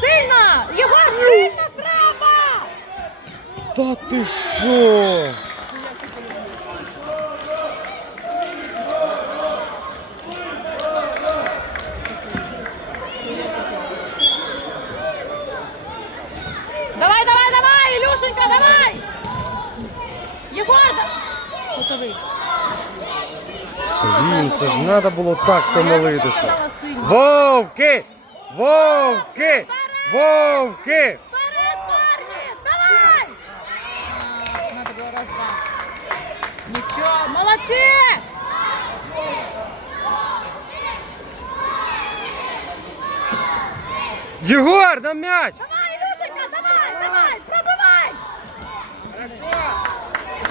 Сильно! Єгор, сильно треба! Та ти що? Давай, давай, давай, Ілюшенька, давай! Єгор! да- Готовий. Блін, це ж треба було так помолитися. Вовки! Вовки! Вовки! Вперед, парні! Давай! Надо було раз, два. Нічого, молодці! Єгор, на м'яч! Давай, Ілюшенька, давай, давай, пробивай! Хорошо!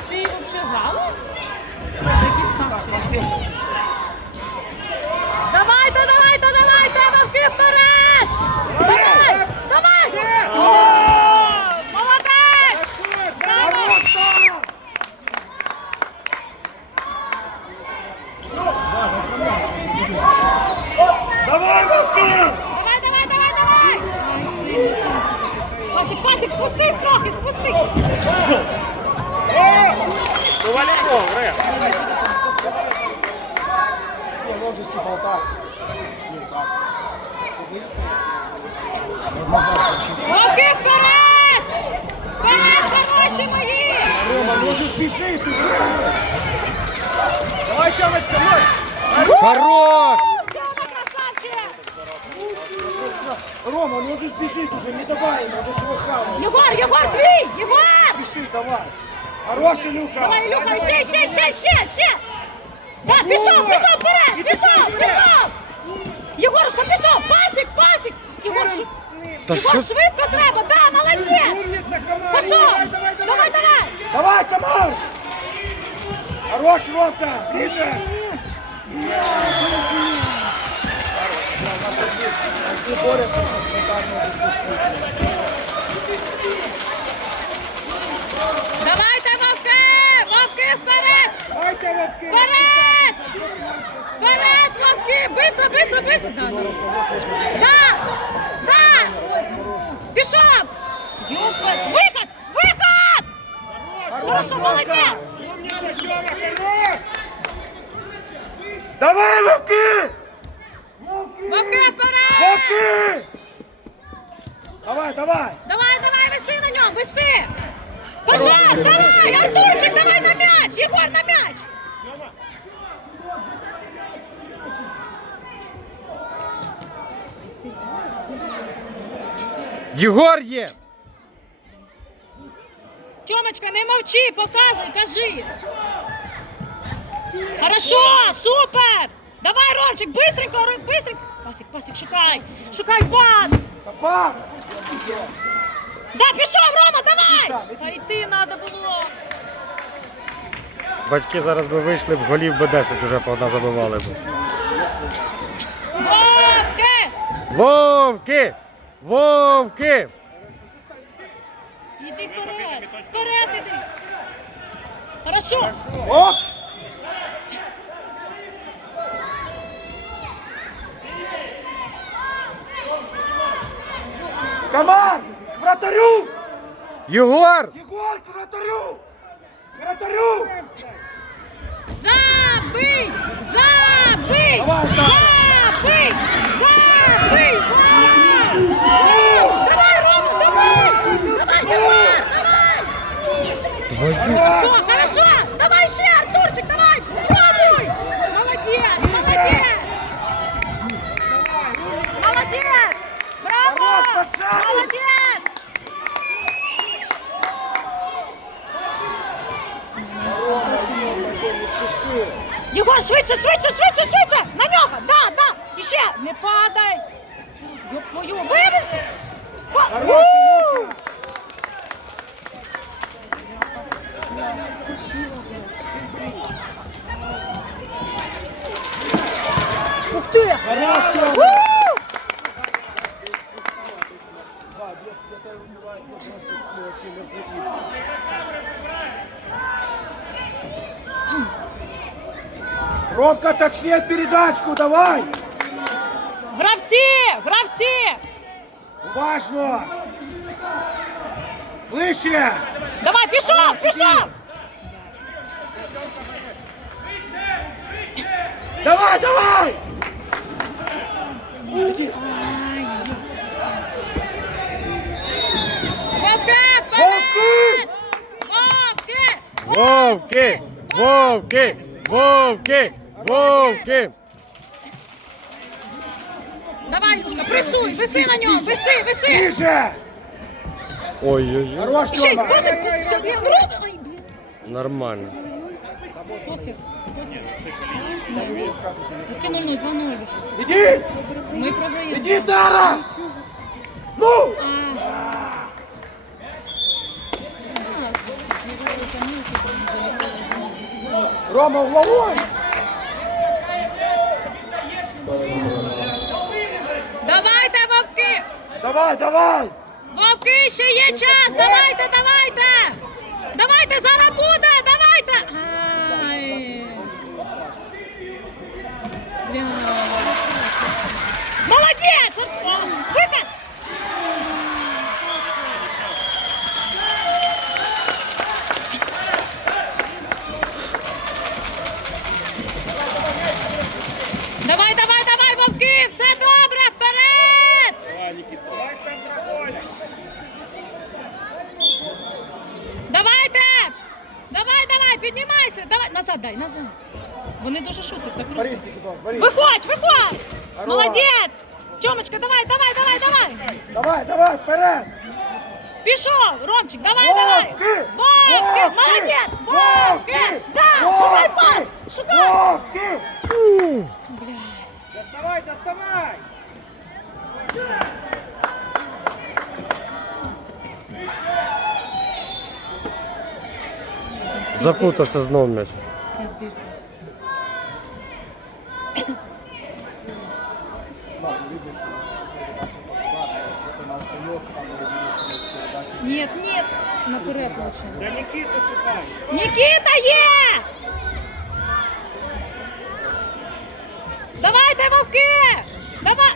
Ці взагалі? Якісь старші. Давай, то давай, то давай, та вовки вперед! Давай, давай! О, Молодець! Браво! Давай, Вовки! Давай, давай, давай, давай! Ай, сильно, сильно. Пасік, пасік, спустись трохи, спустись! Ну, волейбол, Ре. Не, ну он же типа вот так. Шли вот так. Однозначно, чуть. Вовки вперед! Вперед, хороші мої! Ну он же спешит уже. Давай, Тёмочка, ноль. Хорош! Рома, ну он же спешит уже, не давай ему, уже его хавает. Єгор, Єгор, твій! Єгор! Спеши, давай. Хороший, Люка. Давай, Люка, ще, ще, ще, ще, ще! Так, пішов, пішов вперед! Пішов, пішов! Єгорушка, пішов! Пасік, пасік! Єгор, ши- Та Єгор, що? швидко треба, да, молодець! Пішов! Давай, давай! Давай, комар! Хорош, Ромка, ближе! Давайте, вовки! Вовки вперед! Вперед! Вперед, вовки! Быстро, быстро, быстро! Да, да! Да! Да! Пішов! Виход! Виход! Хорошо, молодець! Давай, Вовки! Вовки вперед! Вовки! Давай, давай! Давай, давай, виси на ньому, виси! Пошов, давай! Артурчик, давай на м'яч! Єгор, на м'яч! Єгор є! Тьомочка, не мовчи, показуй, кажи. Хорошо, супер! Давай, Ромчик, быстренько, быстренько. Пасик, пасик, шукай. Шукай пас. Та пас! Да, пішов, Рома, давай! Та йти треба було. Батьки зараз би вийшли б, голів би 10 уже по одна забивали б. Вовки! Вовки! Вовки! Іди вперед, вперед іди. Хорошо. Оп! Комар! К вратарю! Єгор! Егор, к вратарю! К вратарю! Забий! Забий! Давай, так. Забий! Забий! Вау! Вау! Давай, Рома, давай! Давай, Егор, давай! Твою! Все, хорошо! Давай ще, Артурчик, давай! Пробуй! Молодець! Молодець! Молодець! Браво! Хорош, пацан! Молодець! Рома, Рома, не спеши! Єгор, швидше, швидше, швидше, швидше! На нього! Да, да! Іще! Не падай! Йоп твою, Вивез! О, у! Ромка, точнее передачку, давай! Гравці! Гравці! Уважно! Ближче! Давай, пішов, пішов! Давай, давай! Іди. Вовки, Вовки! вперед! Вовки! Вовки! Вовки! Вовки! Давай, Люшка, пресуй, виси на ньому, виси, виси! Ближче! Ой-ой-ой. Хорош, Ще й Тьома! позик, все, не, ну, ой, блін. Нормально. Похер. Таки 0-0, 2-0. Іди! Ми програємо. Іди, Дара! Ну! Рома, в! Давайте, вовки! Давай, давай! Вовки, ще є час! Давайте, давайте! Давайте, зараз буде! Давайте! Ай. Молодець! Запутався знов м'яч. Нет, нет, наперед лучше. Да Никита шукай. Никита є! Давайте, вовки! Давай!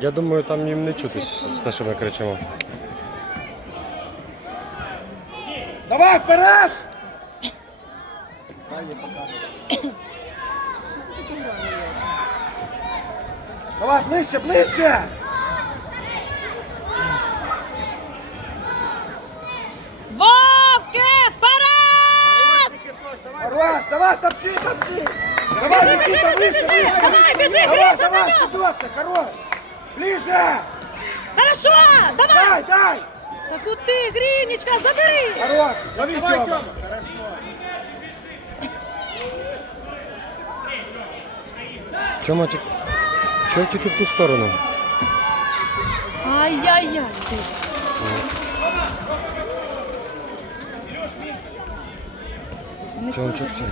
Я думаю, там їм не чути те, що ми кричимо. Давай, вперед! Давай, ближче, ближче! Вовки! Вперед! Хорош, давай, топчи, топчи! Давай, Никита, выше, выше! давай, бежи, Давай, давай, ситуация, хорош! Ближе! Хорошо! Давай! Дай, дай! Та куди, Грінічка, забери! Хорош! Лови, Тёма! Хорошо! Чому тільки... Чого тільки в ту сторону? Ай-яй-яй. ти. Чомчик сі.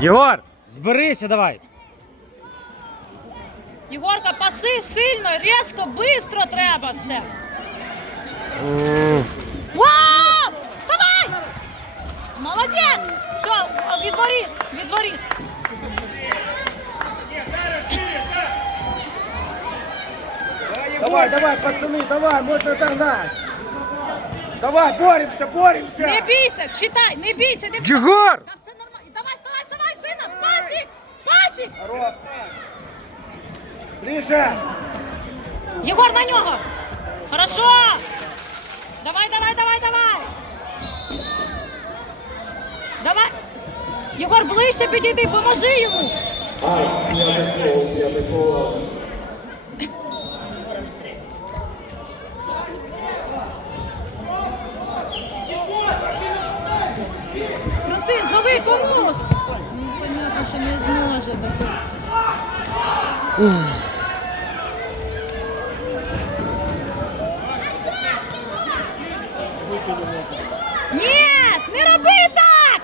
Єгор! Зберися давай! Єгорка, паси сильно, різко, бистро треба все. М, Вау! Вставай! Молодець! Все, відворіт, відворіт. Давай, давай, пацаны, давай, можно догнать! Давай, боремся, боремся! Не бійся, читай, не бійся, не бійся. Єгор! Та все нормально. Давай, вставай, вставай, сина! Пасік! Пасік! Хорош! Ближе! Єгор на нього! Хорошо! Давай, давай, давай, давай! Давай! Єгор, ближче підійди, поможи йому! Проси, Ні, не роби так!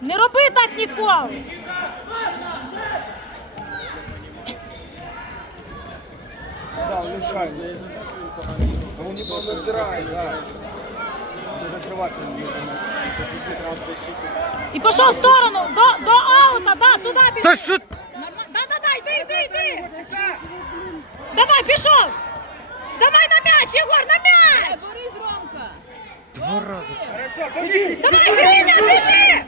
Не роби так ніколи! Да, мешает. Он не набирает, да. Даже открываться не может. І пішов в сторону, до, до аута, да, туди Та що? Нормально. Да, да, да, йди, йди, йди. Давай, пішов! Давай на м'яч, Єгор, на м'яч! Борис Ромка. Два рази. Давай, Гриня, біжи!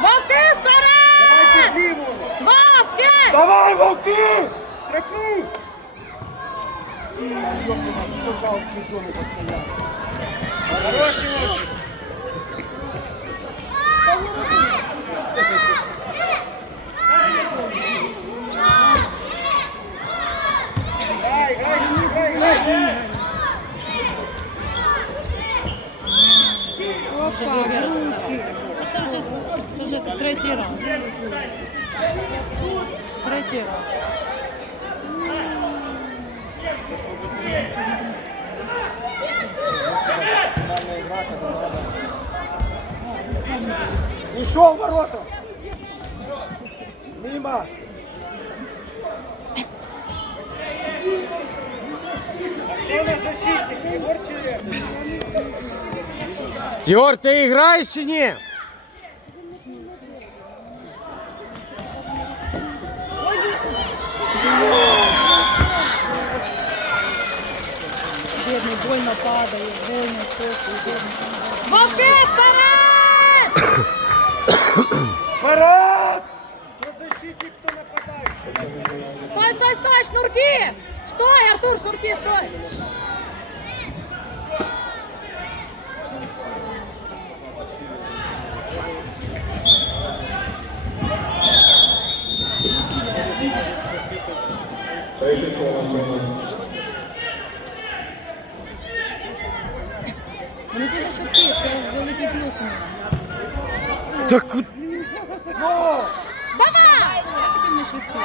Вовки Давай вперед! під ліву! Вовки! Давай, вовки! Штрафну! Ну що жалко чужому постоянно? Хороший вовчик! Грай, грай, грай, грай! Опа, в руки. Це вже, вже третій раз. Третій раз. Ушел ворота! Мимо! Егор Черев. Єгор, ти граєш чи ні? Бідний больно падає, больно, копу, больно. Вовки вперед! Вперед! Кто защитник, кто нападающий? Стой, стой, стой, шнурки! Стой, Артур, шнурки, стой! Вони дуже швидкі, це великий плюс у них. Так от- Ну! Давай! Бачите, вони швидкі.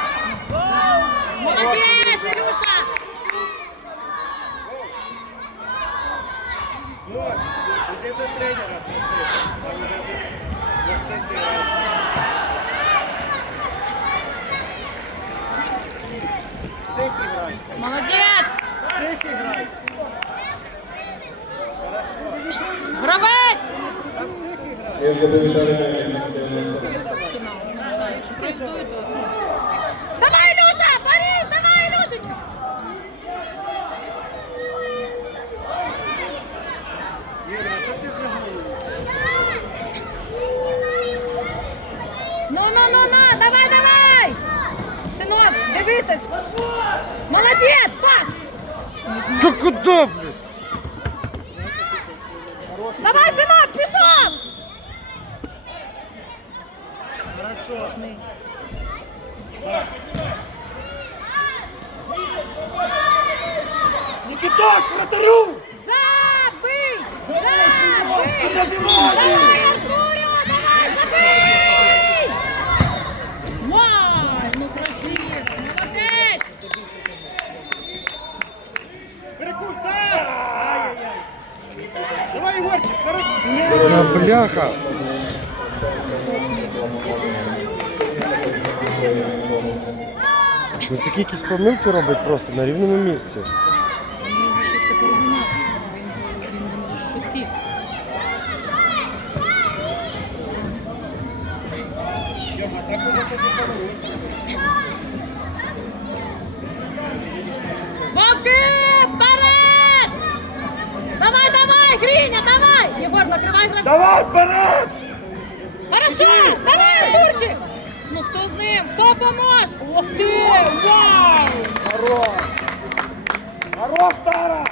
Молодець, Илюша! Ну, где ты тренера просил? А уже тут В играй. Молодець! В цех играй. Гравець! А в цех играй. Давай, Дивися! Молодець, пас! Та куди, блядь? Давай, синок, пішов! Хорошо. Никитос, вратарю! Забий! Забий! Давай, Та бляха. Ну такі якісь помилки робить просто на рівному місці. Він дуже Давай, вперед! Хорошо! Давай, Артурчик! Ну хто з ним? Хто поможе? Ох ти! Вау! Хорош! Хорош, Тара!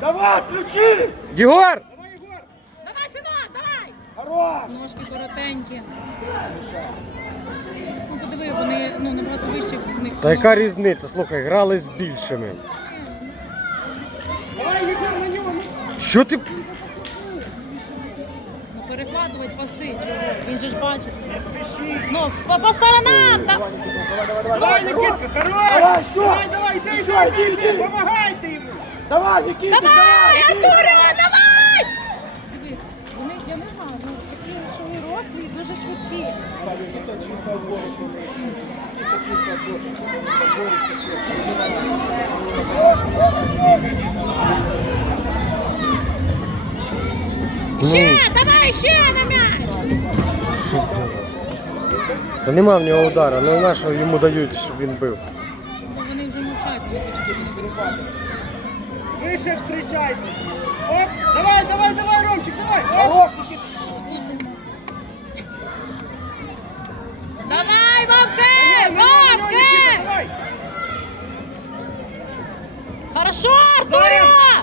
Давай, включились! Єгор! Давай, Егор! Давай, синок, давай! Хорош! Ножки коротенькі. Ну, подиви, вони ну, набагато вищі в них. Та яка різниця? Слухай, грали з більшими. Давай, Егор, на него! Що ти. Перехватувати паси, чого? Він же ж бачить це. Спеши! Ну, по, по сторонам! Да... Давай, давай, давай, Давай, давай! Никитка, хорош! Давай, все! Давай, давай, иди, иди, иди, иди! Помогай ты ему! Давай, Никита, Давай, Артурю, давай! Диви, вони, я не знаю, ну такі що і рослі, і дуже швидкі. Давай, Никита чисто отборочку. Никита чисто отборочку. Отборится все. Ще, давай ще на м'яч! Що це? Та нема в нього удара, ну на що йому дають, щоб він бив. Вони вже мовчать, вони хочуть, вони били. Вище встречайте. Оп, давай, давай, давай, Ромчик, давай. Хорош, Никита. Давай, Вовки! Вовки! Хорошо, Артура!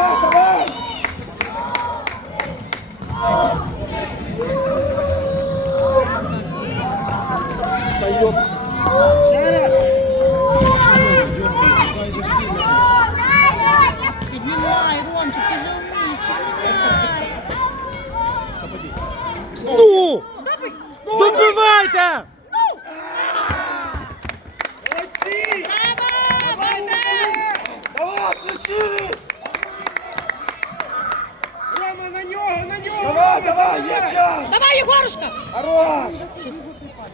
Давай, давай, Давай, Єгорушка! Хорош!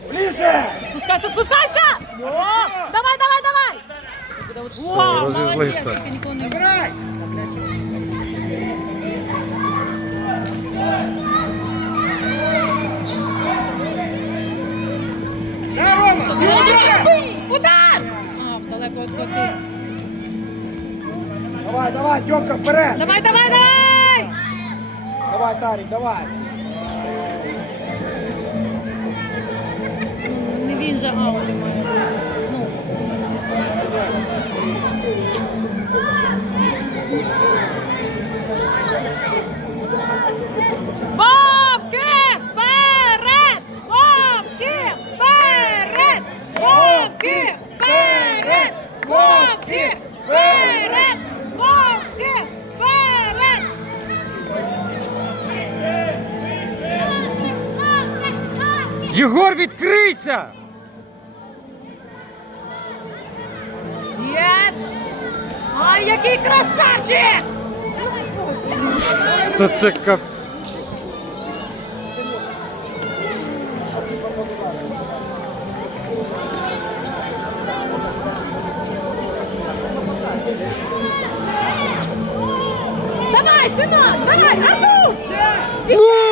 Ближе! Спускайся, спускайся! О, давай, давай, давай! О, розізлився. молодець, тільки нікого не Забирай! Да, Рома! Удар! Удар! А, далеко відкотився. Давай, давай, Тёмка, вперед! Давай, давай, давай! Давай, Тарик, давай! Не він який красавчик! То це кап... Давай, сынок, давай, Артур! Ну,